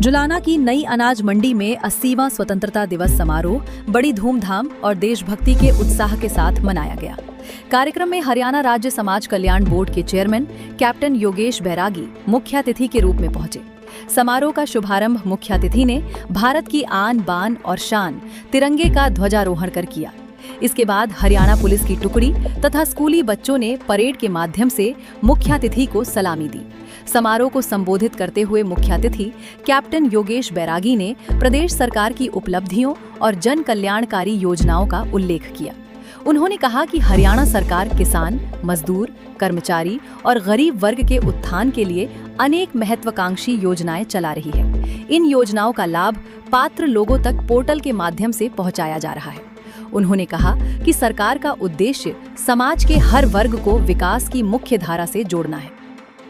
जुलाना की नई अनाज मंडी में 80वां स्वतंत्रता दिवस समारोह बड़ी धूमधाम और देशभक्ति के उत्साह के साथ मनाया गया। कार्यक्रम में हरियाणा राज्य समाज कल्याण बोर्ड के चेयरमैन कैप्टन योगेश बैरागी मुख्य अतिथि के रूप में पहुंचे। समारोह का शुभारंभ मुख्य अतिथि ने भारत की आन बान और शान तिरंगे का ध्वजारोहण कर किया। इसके बाद हरियाणा पुलिस की टुकड़ी तथा स्कूली बच्चों ने परेड के माध्यम से मुख्य अतिथि को सलामी दी। समारोह को संबोधित करते हुए मुख्य अतिथि कैप्टन योगेश बैरागी ने प्रदेश सरकार की उपलब्धियों और जन कल्याणकारी योजनाओं का उल्लेख किया। उन्होंने कहा कि हरियाणा सरकार किसान, मजदूर, कर्मचारी और गरीब वर्ग के उत्थान के लिए अनेक महत्वाकांक्षी योजनाएं चला रही है। इन योजनाओं का लाभ पात्र लोगों तक पोर्टल के माध्यम से पहुंचाया जा रहा है। उन्होंने कहा कि सरकार का उद्देश्य समाज के हर वर्ग को विकास की मुख्य धारा से जोड़ना है।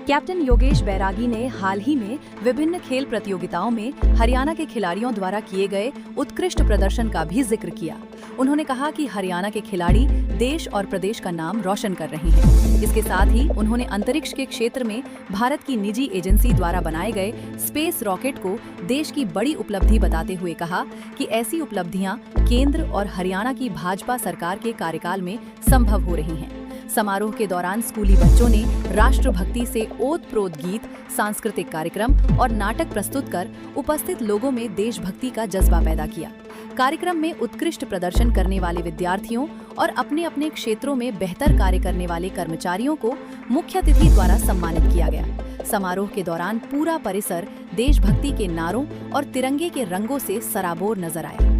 कैप्टन योगेश बैरागी ने हाल ही में विभिन्न खेल प्रतियोगिताओं में हरियाणा के खिलाड़ियों द्वारा किए गए उत्कृष्ट प्रदर्शन का भी जिक्र किया। उन्होंने कहा कि हरियाणा के खिलाड़ी देश और प्रदेश का नाम रोशन कर रहे हैं। इसके साथ ही उन्होंने अंतरिक्ष के क्षेत्र में भारत की निजी एजेंसी द्वारा बनाए गए स्पेस रॉकेट को देश की बड़ी उपलब्धि बताते हुए कहा कि ऐसी उपलब्धियां केंद्र और हरियाणा की भाजपा सरकार के कार्यकाल में संभव हो रही हैं। समारोह के दौरान स्कूली बच्चों ने राष्ट्रभक्ति से ओत-प्रोत गीत, सांस्कृतिक कार्यक्रम और नाटक प्रस्तुत कर उपस्थित लोगों में देशभक्ति का जज्बा पैदा किया। कार्यक्रम में उत्कृष्ट प्रदर्शन करने वाले विद्यार्थियों और अपने अपने क्षेत्रों में बेहतर कार्य करने वाले कर्मचारियों को मुख्य अतिथि द्वारा सम्मानित किया गया। समारोह के दौरान पूरा परिसर देशभक्ति के नारों और तिरंगे के रंगों से सराबोर नजर आया।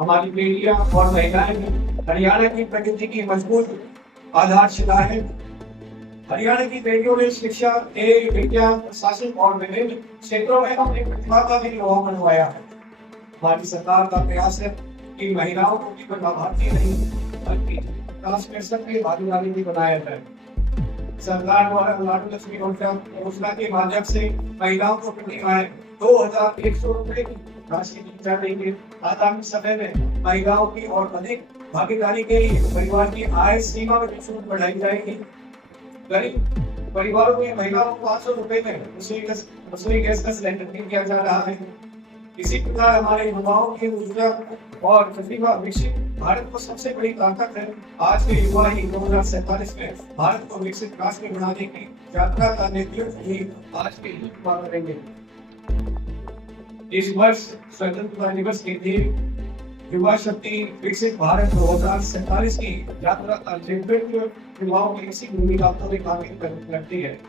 हमारी बेटियां और महिलाएं हरियाणा की प्रगति की मजबूत आधारशिला है। हरियाणा की बेटियों ने शिक्षा, खेल, विज्ञान, प्रशासन और विभिन्न क्षेत्रों में अपनी प्रतिभा का भी लोहा मनवाया है। हमारी सरकार का प्रयास है कि महिलाओं को केवल लाभार्थी नहीं बल्कि विकास में सक्रिय भागीदारी भी बनाया जाए। सरकार द्वारा लाडली लक्ष्मी योजना के माध्यम से महिलाओं को प्रतिमाएं 2100 रुपए की राशि दी जा रही है। आगामी समय में महिलाओं की और अधिक भागीदारी के लिए परिवार की आय सीमा में छूट बढ़ाई जाएगी। गरीब परिवारों में महिलाओं को 500 रुपए में रसोई गैस का सिलेंडर भी दिया जा रहा है। इसी प्रकार हमारे युवाओं की ऊर्जा और प्रतिभा विकसित भारत को सबसे बड़ी ताकत है। आज के युवा ही 2047 में भारत को विकसित राष्ट्र बनाने की यात्रा का नेतृत्व भी आज के युवा करेंगे। इस वर्ष स्वतंत्रता दिवस के दिन युवा शक्ति विकसित भारत 2047 की यात्रा का नेतृत्व युवाओं की इसी भूमिका को करती है।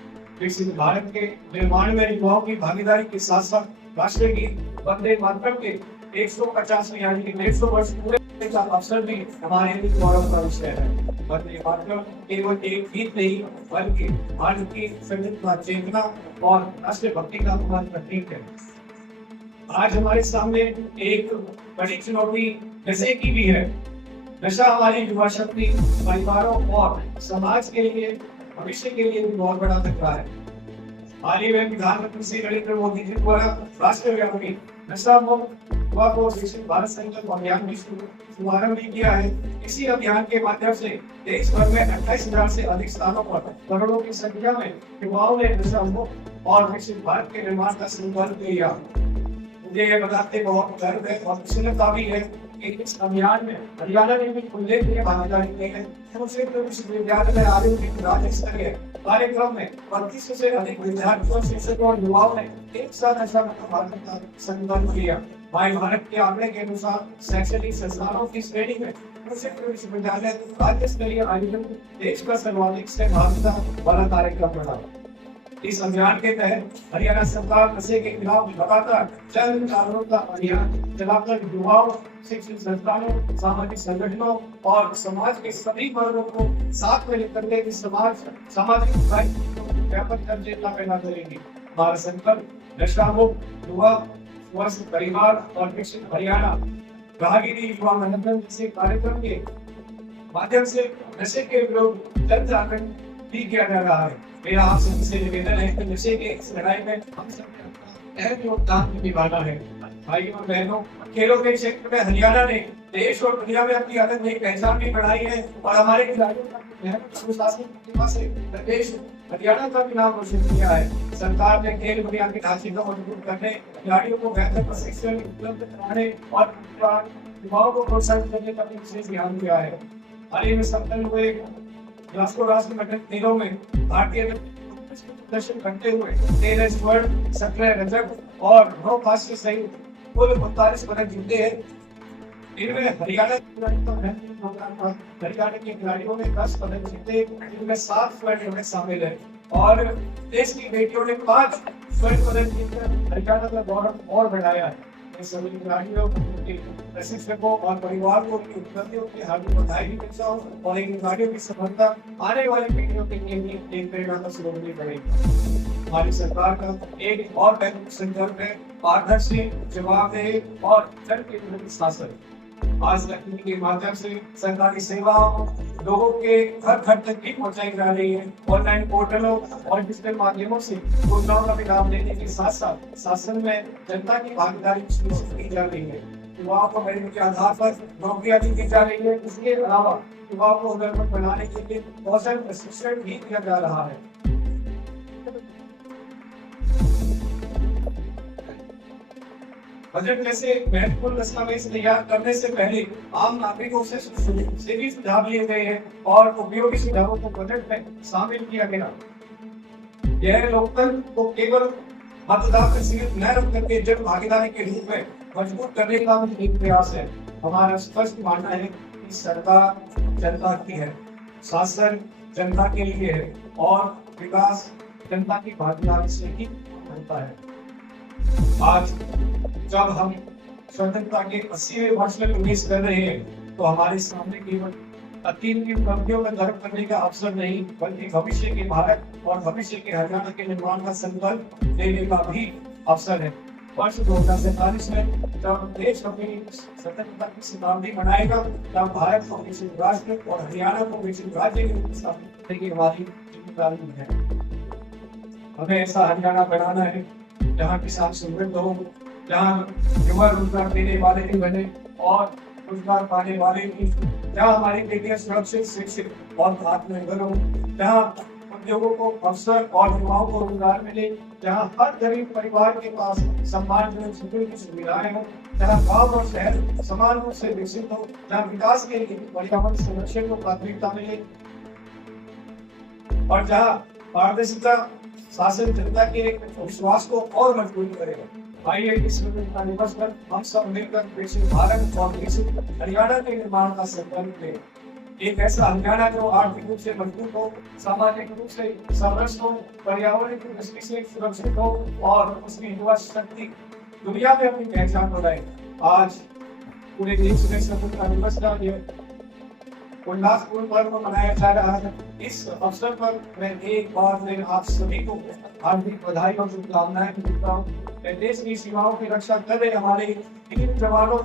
विकसित भारत के निर्माण में युवाओं की भागीदारी के साथ साथ राष्ट्र की वंदे मातरम के 150 यानी कि 150 वर्ष पूरे का अवसर भी हमारे लिए गौरव का विषय है। वंदे मातरम केवल एक गीत नहीं बल्कि भारत की स्वतंत्रता चेतना और राष्ट्रभक्ति का महान प्रतीक है। आज हमारे सामने एक बड़ी चुनौती नशे की भी है। नशा हमारी युवा शक्ति, परिवारों और समाज के लिए, भविष्य के लिए भी बहुत बड़ा खतरा है। हाल ही में प्रधानमंत्री श्री नरेंद्र मोदी जी द्वारा राष्ट्रव्यापी नशा मुक्त युवा को विकसित भारत संकल्प अभियान की शुभारंभ भी किया है। इसी अभियान के माध्यम से देश भर में 28,000 से अधिक स्थानों पर करोड़ों की संख्या में युवाओं ने नशा मुक्त और विकसित भारत के निर्माण का संकल्प लिया। मुझे ये बताते बहुत गर्व है और प्रसन्नता भी है कि इस अभियान में हरियाणा ने भी उल्लेखनीय भागीदारी की है। विश्वविद्यालय में आयोजित राज्य स्तरीय कार्यक्रम में 3200 से अधिक विद्यार्थियों, शिक्षकों और युवाओं ने एक साथ नशा मुक्त भारत का संकल्प लिया। माय भारत के आंकड़े के अनुसार शैक्षणिक संस्थानों की श्रेणी में विश्वविद्यालय राज्य स्तरीय आयोजन देश का सर्वाधिक सहभागिता वाला कार्यक्रम बना। इस अभियान के तहत हरियाणा सरकार नशे के खिलाफ लगातार जन जागरूकता अभियान चलाकर युवाओं, शिक्षण संस्थानों, सामाजिक संगठनों और समाज के सभी वर्गों को साथ में लेकर के सामाजिक व्यापक जनचेतना पैदा करेगी। हमारा संकल्प नशा मुक्त युवा, स्वस्थ परिवार और विकसित हरियाणा राहगिरी युवा मनोरंजन जैसे कार्यक्रम के माध्यम से नशे के विरुद्ध जन जागरण भी किया जा रहा है। मेरा आप सबसे निवेदन है कि नशे के इस लड़ाई में हम सब अहम योगदान निभाना है। भाइयों और बहनों, खेलों के क्षेत्र में हरियाणा ने देश और दुनिया में अपनी अलग नई पहचान भी बनाई है और हमारे खिलाड़ियों का मेहनत अनुशासन की प्रतिभा से देश हरियाणा का भी नाम रोशन किया है। सरकार ने खेल बुनियादी ढांचे को मजबूत करने, खिलाड़ियों को बेहतर प्रशिक्षण उपलब्ध कराने और युवाओं को प्रोत्साहित करने का भी विशेष ध्यान दिया है। हाल ही में संपन्न हुए ग्लासगो राष्ट्रमंडल खेलों में भारतीय प्रदर्शन करते हुए 13 स्वर्ण, 17 रजत और 9 कांस्य सहित कुल 39 पदक जीते हैं। इनमें हरियाणा के खिलाड़ियों ने 10 पदक जीते, इनमें 7 स्वर्ण शामिल है और देश की बेटियों ने 5 स्वर्ण पदक जीतकर हरियाणा का गौरव और बढ़ाया है। मैं सभी खिलाड़ियों, प्रशिक्षकों और परिवार को उनकी उपलब्धियों की हार्दिक बधाई भी देता हूँ और इन खिलाड़ियों की सफलता आने वाली पीढ़ियों के लिए एक प्रेरणा का स्रोत भी बनेगी। हमारी सरकार का एक और महत्वपूर्ण संकल्प है पारदर्शी, जवाबदेह और जनकेंद्रित शासन। आज तकनीक के माध्यम से सरकारी सेवाओं लोगों के घर घर तक भी पहुंचाई जा रही है। ऑनलाइन पोर्टलों और डिजिटल माध्यमों से योजनाओं का भी लाभ लेने के साथ साथ शासन में जनता की भागीदारी सुनिश्चित की जा रही है। युवाओं को मेरिट के आधार पर नौकरियां दी जा रही है। इसके अलावा युवाओं को हुनरमंद बनाने के लिए कौशल प्रशिक्षण भी दिया जा रहा है। बजट जैसे महत्वपूर्ण दस्तावेज तैयार करने से पहले आम नागरिकों से भी सुझाव लिए गए हैं और उपयोगी सुझावों को बजट में शामिल किया गया। यह लोकतंत्र को केवल मतदान से सीमित न रख करके जन भागीदारी के रूप में मजबूत करने का भी एक प्रयास है। हमारा स्पष्ट मानना है कि सरकार जनता की है, शासन जनता के लिए है और विकास जनता की भागीदारी से ही होता है। आज जब हम स्वतंत्रता के 80वें वर्ष में प्रवेश कर रहे हैं तो हमारे सामने केवल अतीत की उपलब्धियों में गर्व करने का अवसर नहीं, बल्कि भविष्य के भारत और भविष्य के हरियाणा के निर्माण का संकल्प लेने का भी अवसर है। वर्ष 2047 में जब देश अपनी स्वतंत्रता की शताब्दी मनाएगा, तब भारत को विकसित राष्ट्र और हरियाणा को विकसित राज्य के रूप में स्थापित करने की हमारी जिम्मेदारी है। हमें ऐसा हरियाणा बनाना है जहाँ किसान समृद्ध हो, जहाँ युवा रोजगार देने वाले भी बने और रोजगार पाने वाले भी, जहाँ हमारी बेटियां सुरक्षित, शिक्षित और आत्मनिर्भर हो, जहाँ उद्योगों को अवसर और युवाओं को रोजगार मिले, जहाँ हर गरीब परिवार के पास सम्मानजनक शिक्षा की सुविधाएं हो, जहाँ गांव और शहर समान रूप से विकसित हो, जहाँ विकास के लिए पर्यावरण संरक्षण को प्राथमिकता मिले और जहाँ पारदर्शिता शासन जनता के विश्वास को और मजबूत करेगा। आइए इस स्वतंत्रता दिवस पर हम सब मिलकर विकसित भारत और विकसित हरियाणा के निर्माण का संकल्प लें। एक ऐसा हरियाणा जो आर्थिक रूप से मजबूत हो, सामाजिक रूप से समृद्ध हो, पर्यावरण की दृष्टि से सुरक्षित हो और उसकी युवा शक्ति दुनिया में अपनी पहचान बनाए। आज पूरे देश में स्वतंत्रता दिवस का उल्लासपूर्ण पर्व मनाया जा रहा है। इस अवसर पर मैं एक बार फिर आप सभी को हार्दिक बधाई और शुभकामनाएं देता हूँ। देश की सीमाओं की रक्षा कर रहे हमारे वीर जवानों